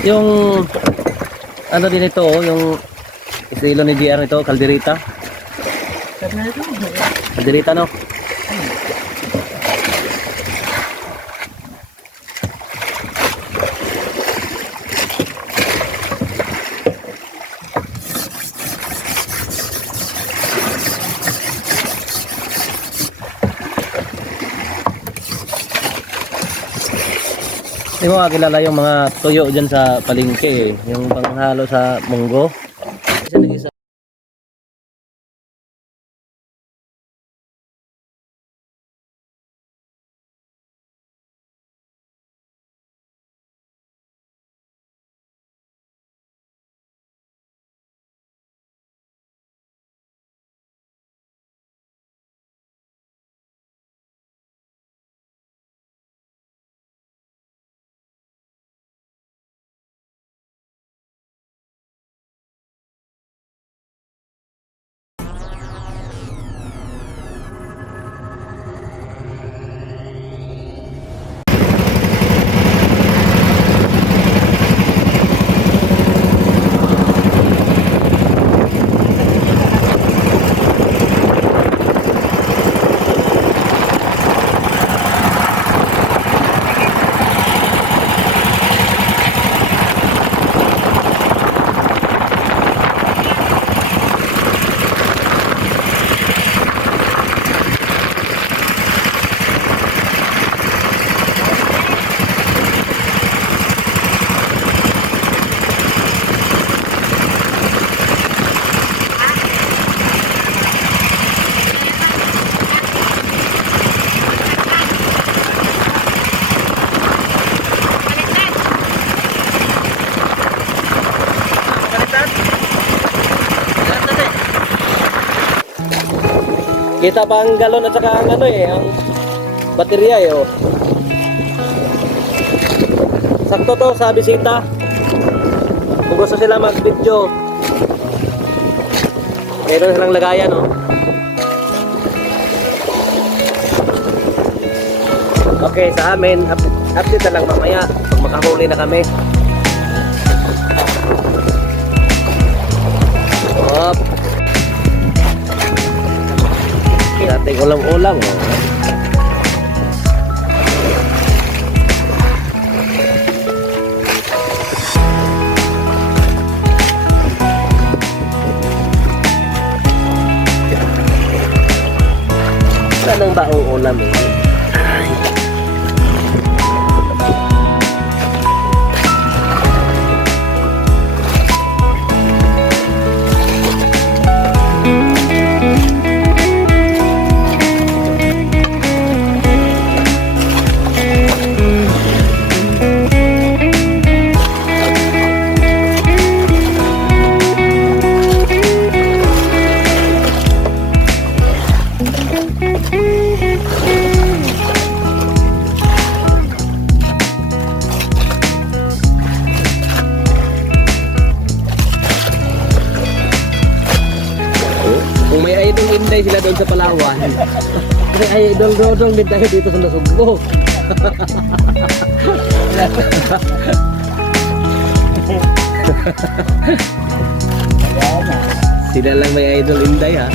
Yung ano din ito, oh, yung estilo ni GR nito, kalderita. Kalderita no? Hindi mo kakilala yung mga tuyo dyan sa palengke eh. Yung panghalo sa munggo. Kita pa ang galon at saka ang ano eh, ang baterya eh. Oh. Sakto to sa bisita. Kung gusto sila mag-video, meron silang lagayan oh. Okay, sa amin, up update na lang mamaya pag makahuli na kami. Ulang-ulang. Oh. Anong baong ulam eh? Kung Doon sa Palawan, may idol Dodong din tayo dito sa Nasugbo. sila lang may idol Inday ha.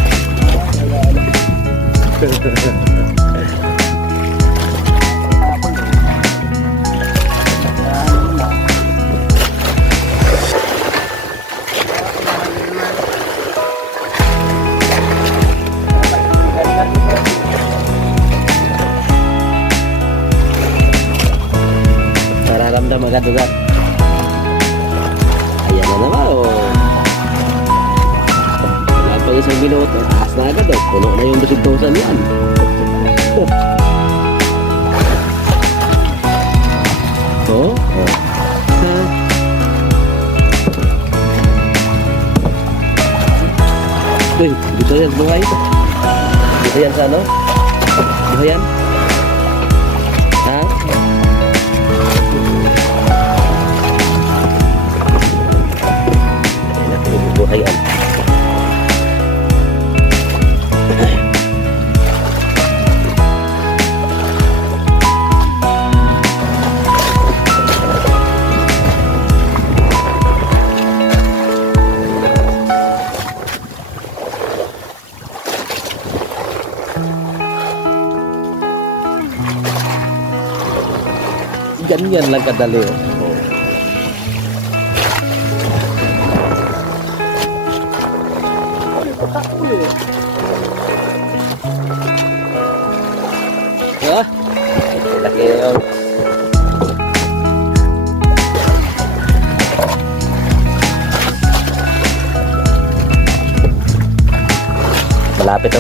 Agad. Ayan na naman oh. Wala pa isang minuto. Taas na agad oh. Puno na yung 2,000 yan. oh? Oh. Uy, dito yan, buhay. Dito yan sa ano? Buhay yan? Ayan. Ganyan lang kadali. Oh.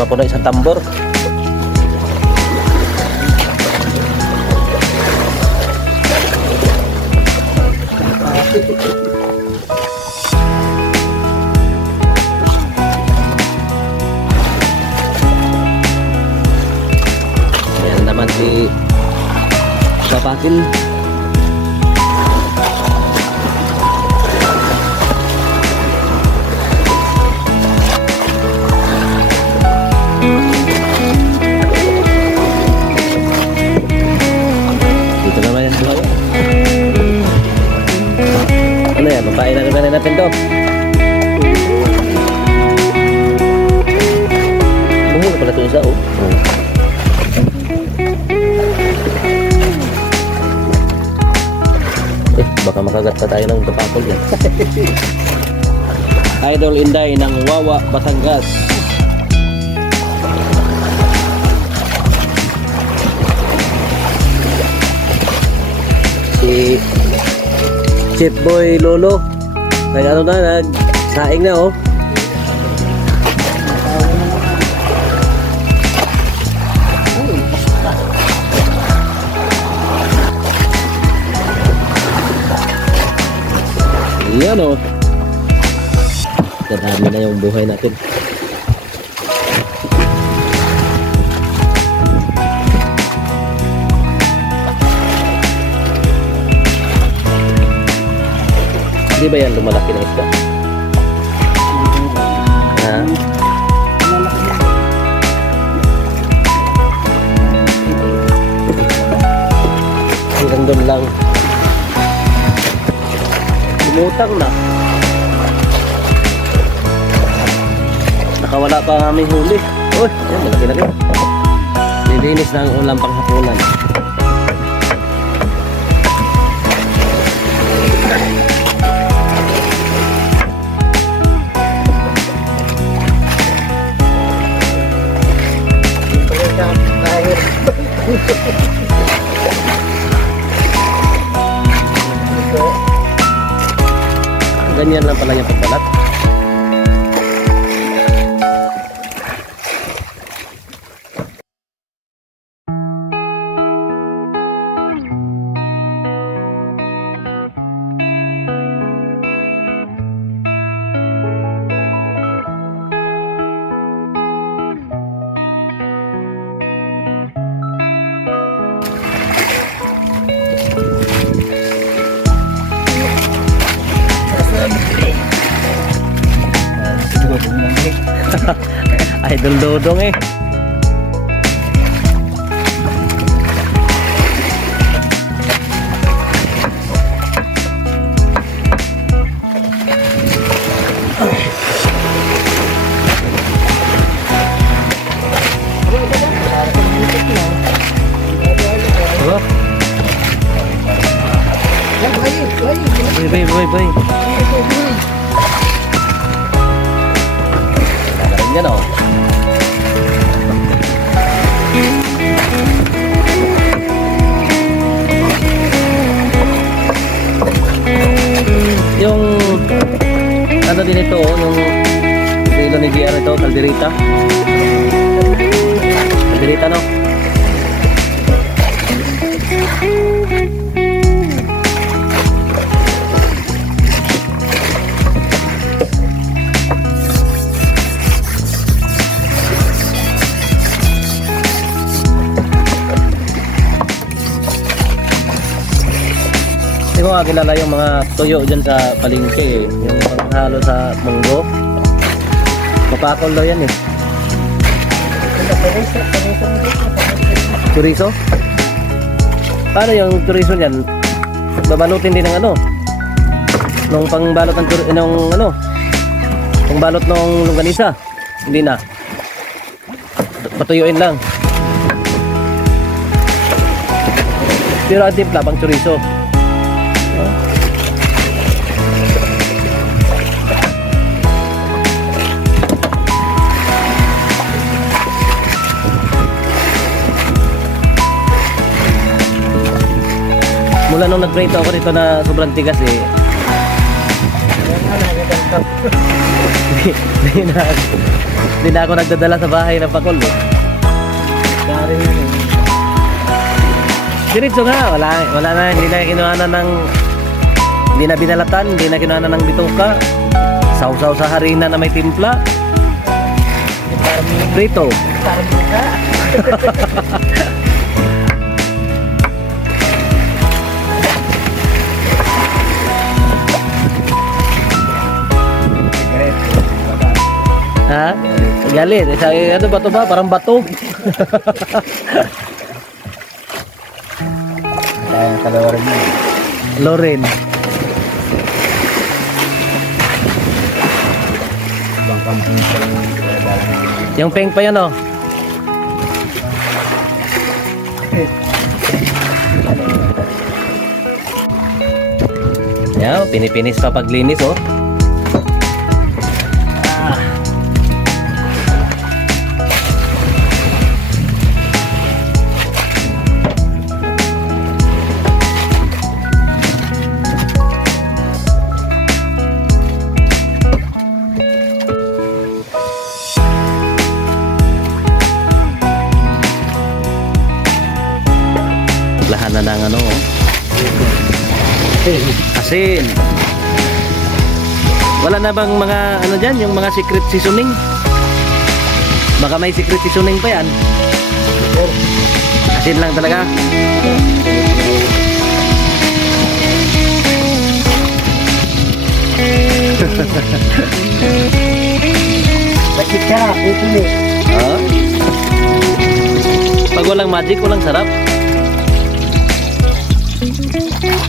Malapit naman po na isang tambor. Yan naman si Papakin. Idol Inday ng Wawa, Batangas. Si Chip Boy Lolo. Nag ano na, nag saing na oh. Yan o. Kadami na yung buhay natin. Di ba yan lumalaki na isda? Ha? Hanggang lang. Lumutang na. Nakawala pa aming huli. Uy, yan, malaki-laki. Nilinis na ang ulam pang hapunan. Ganyan lang pala yung pagbalat. Idol Dodong eh. Hindi ko nga kilala yung mga tuyo dyan sa palengke eh. Yung panghalo sa munggo. Mapakol daw yan eh. Chorizo? Paano yung chorizo niyan? Babalutin din ng ano? Nung pangbalot ng chorizo, nung ano? Pangbalot ng longganisa? Hindi na. Patuyuin lang. Pero ang timpla pang chorizo. Mula nung nagprito ako dito na sobrang tigas eh. Hindi na, hindi na ako nagdadala sa bahay ng pakol eh. Diretso nga, wala, wala na, hindi na kinuha na ng, hindi na binalatan, hindi na kinuha na ng bituka. Sausaw sa harina na may timpla. Prito. Ha? Galit. Sabi, ano ba to ba? Parang bato. Kaya kalawarin mo. Loren. Ibang kampung sa Yung pink pa yun oh. Yan, pinipinis pa paglinis oh. Asin. Wala na bang mga ano dyan, yung mga secret seasoning? Baka may secret seasoning pa yan. Asin lang talaga. Bakit ka? Ito ni. Pag walang magic, walang sarap.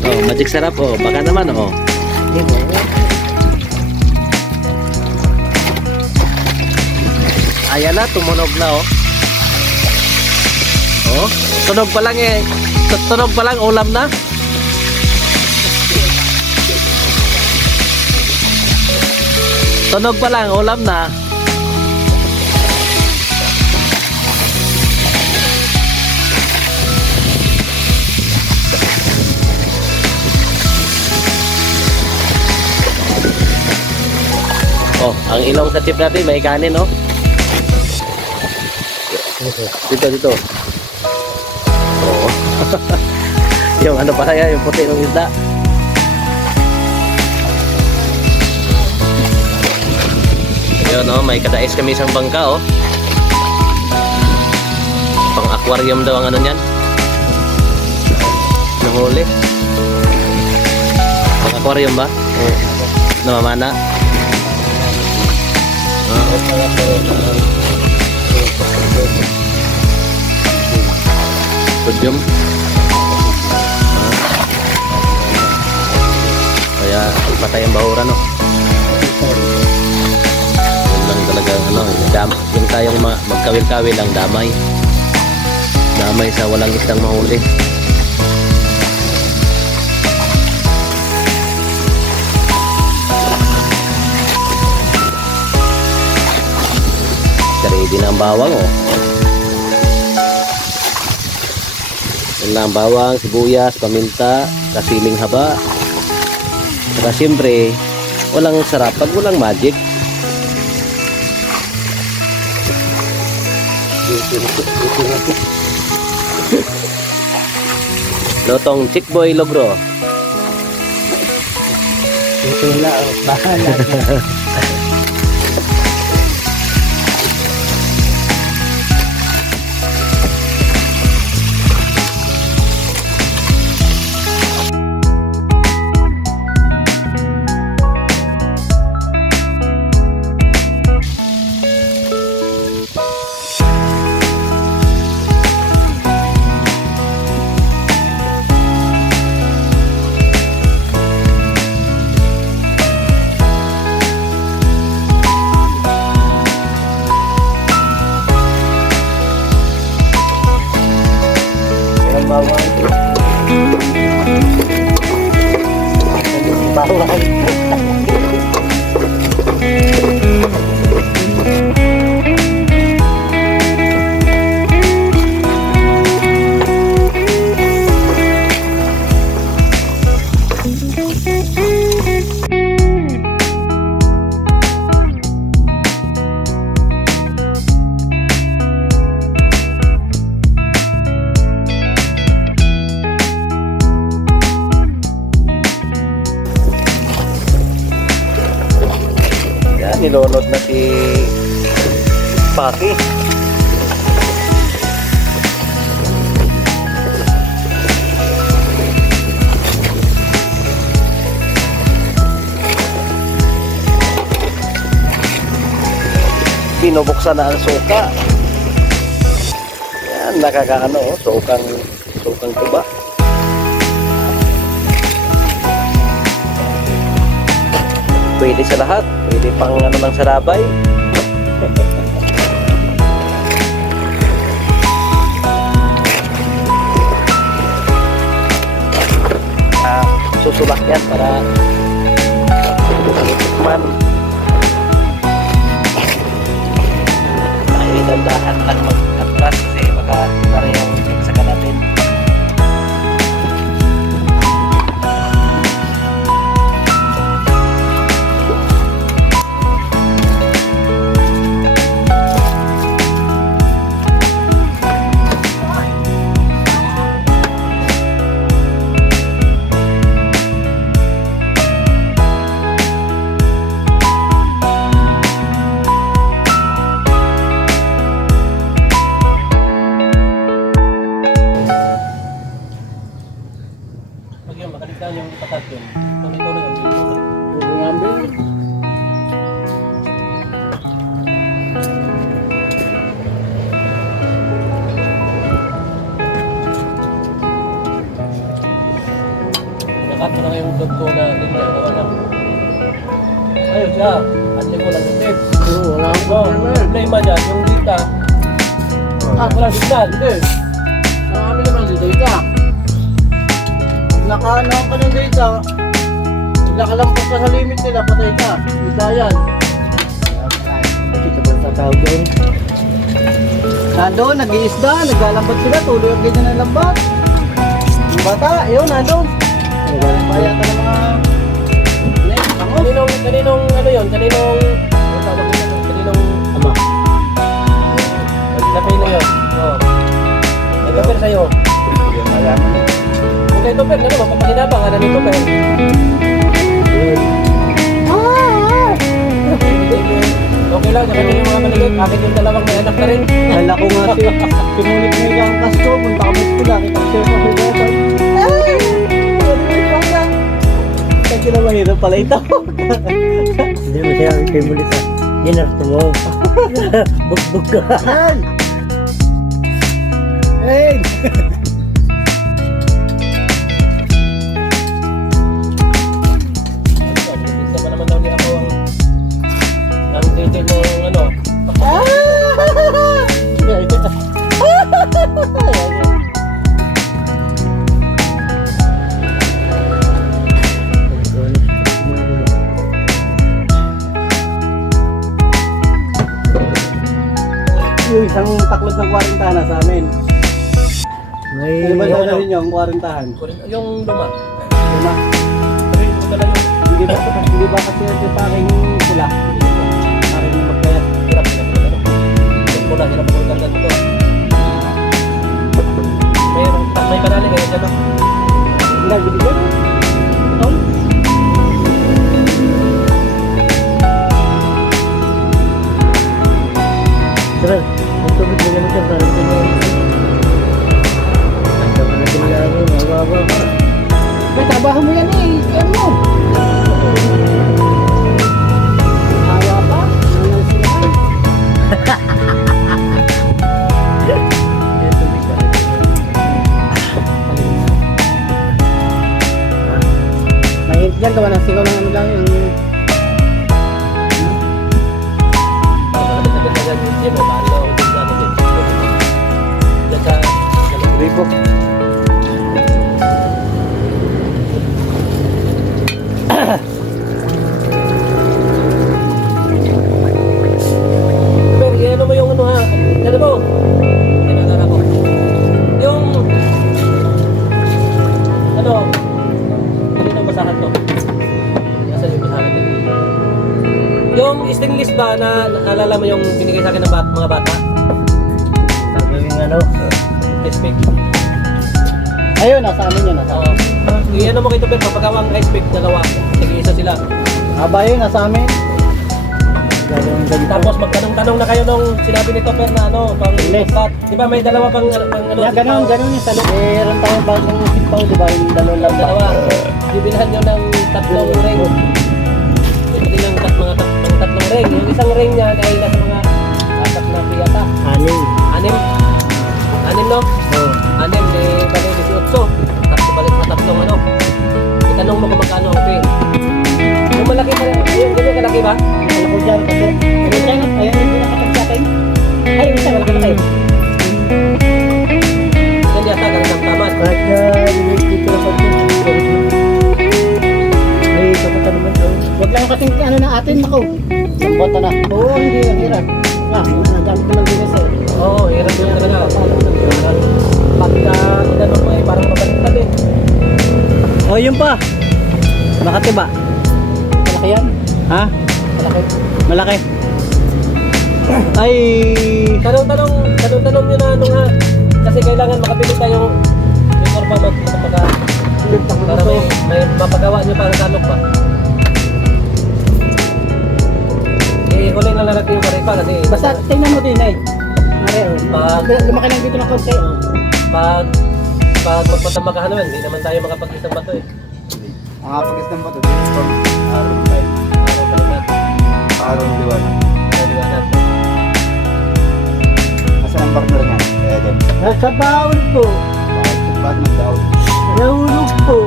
Oh, magic sarap oh. Baka naman oh. Na, tumunog na oh. Oh, tunog pa lang eh. Tu- Tunog pa lang, ulam na. Tunog pa lang, ulam na. Oh, ang ilong sa chip natin may kanin, oh. Dito, dito. Oh. yung ano pa kaya, yung puti ng isda. Yun, oh, may kadais kami isang bangka, oh. Pang aquarium daw ang ano niyan. Nahuli. Pang aquarium ba? Oh. Namamana. Sodium. Kaya patay ang bahura no. Yun lang talaga ano, dam, yung tayong ma- magkawil-kawil ang damay. Damay sa walang isang mahuli. Ready na ang bawang oh. Yan lang bawang, sibuyas, paminta, kasiling haba. Saka siyempre, walang sarap pag walang magic. Lotong chick boy logro. Ito na. Bahala. Binubuksan na ang suka. Yan, nakakaano, oh, sukang, sukang tuba. Pwede sa lahat. Pwede pang ano ng sarabay. Ah, susulak yan para man. Ay, dandahan lang mag-atras kasi baka wala signal. Hindi. Ang amin naman si data. Pag nakaano ka ng data, pag nakalampas ka sa limit nila, patay ka. Isa yan. Ito ba sa tawag doon? Nandun, nag-iisda, naglalambat sila, tuloy ang ganyan ng lambat. Yung bata, yun, nandun. Naglalambat yata ng mga... Kaninong, kaninong, ano yun? Kaninong, ano tawag nila? Kaninong, Ama. Lapay na yun. Oo. May tupper sa'yo. Kung kay tupper, ano, mapapakinabang, ano ni tupper? Okay lang, sa kanila mga maliit, akin yung dalawang may anak na rin. Kala ko nga si Simulit mo yung angkas ko, punta kami sa pula, kita ko siya! Ano lang? Kasi na mahirap pala ito. Hindi mo siya kay mulit sa ginarto mo. Bugbog ka. Ano. Yung isang taklod ng kwarentana sa amin. May Ano ba yung na ano? rin yung kwarintahan? Yung luma. Diba? Yung yung Hindi ba, hindi ba kasi ito sa aking pula? Parang magkayat. hirap na ano. Yung pula, hirap ako tanggal dito. Mayroon, may banali kayo dyan. no? Hindi, binigyan. Tol? Tara, ang tubig mo ganito para na sila ako, mababa ka. May mo yan eh. Kaya stainless ba na naalala mo yung binigay sa akin ng bat, mga bata? Sabi yung ano, Ice pick. Ayun, nasa amin yun. Nasa Oo. Yung ano mo kay Tupir, papagawang ice pick, dalawa. Sige, isa sila. Aba yun, nasa amin. Tapos magtanong-tanong na kayo nung sinabi ni Tupir na ano, pang Stainless. cut. Di ba may dalawa pang, pang ano? Yeah, ganun, ganun yung salo. Meron tayong bagong sipaw, di ba? Yung dalawang Yung lamba. dalawa. Bibilhan nyo ng tatlong ring. Ring. Yung isang ring niya ay nasa mga apat na piyata. aning. Anim. Anim no? Oh. Anim, eh, bali 18. Tapos balik na tatlong ano. Itanong mo kung magkano ang fee. Yung malaki pa rin, yung ganyan kalaki ba? Alam ko dyan kasi. Ayun dyan, ayun yung pinakatag sa atin. Ay, isa, malaki na kayo. Yan yata, ganun tama. Kahit na dito sa pagkakas. May kapatan naman. Huwag lang kasing ano na atin, ako. Lambota na. Oo, hindi, ang hirap. Ah, nagamit naman din isa. Oo, hirap yun talaga. Pagka inano mo eh, parang mabaliktad eh. Oh, yun pa. Makati ba? Malaki yan? Ha? Malaki. Malaki. Ay, Tanong-tanong, tanong-tanong nyo na ano nga. Kasi kailangan makabili tayong before pa mag magpaka para may, may mapagawa nyo para salok pa. Na lang natin yung karipa kasi basta tingnan mo din eh. Mare, oh. pag, Lumaki lang dito ng konti. oh. pag, pag magpatamagahan naman, hindi naman tayo makapag-isang bato eh. Makapagis ng bato dito from araw ng tayo. Araw rin natin. Araw ng liwanag. Araw liwanag. Nasa ng partner niya? Kaya din. Nasa baon po. Bakit ba't ng daon? Nahulog po.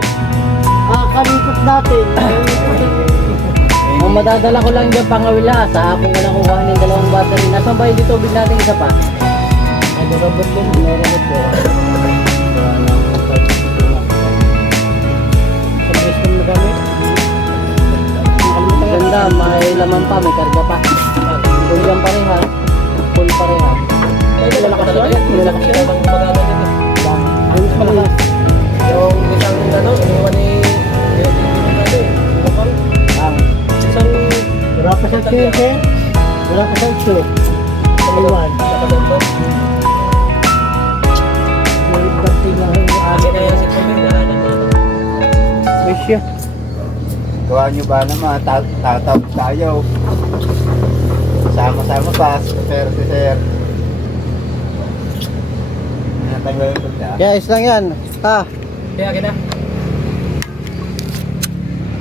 Kakalikot natin. Ang madadala ko lang dyan pangawila, sa hapon ko na kukuha ng dalawang battery. Nasaan ba yung tubig natin isa pa? Ano robot din? Meron ko. Ganda, may laman pa, may karga pa. Full yan pareha. Full pareha. Ay, gumagana dyan eh. Bang. Ang mas malakas. Yung isang ano, Wala pa sa tiyan. Wala pa sa tiyan. Iwan. nakasanto. May dating na yung Akin na mo. May siya. Gawa niyo ba naman? Tatawag tayo. Sama-sama pa. Si sir, si sir. Yung is lang yan. Ha? Kaya kita.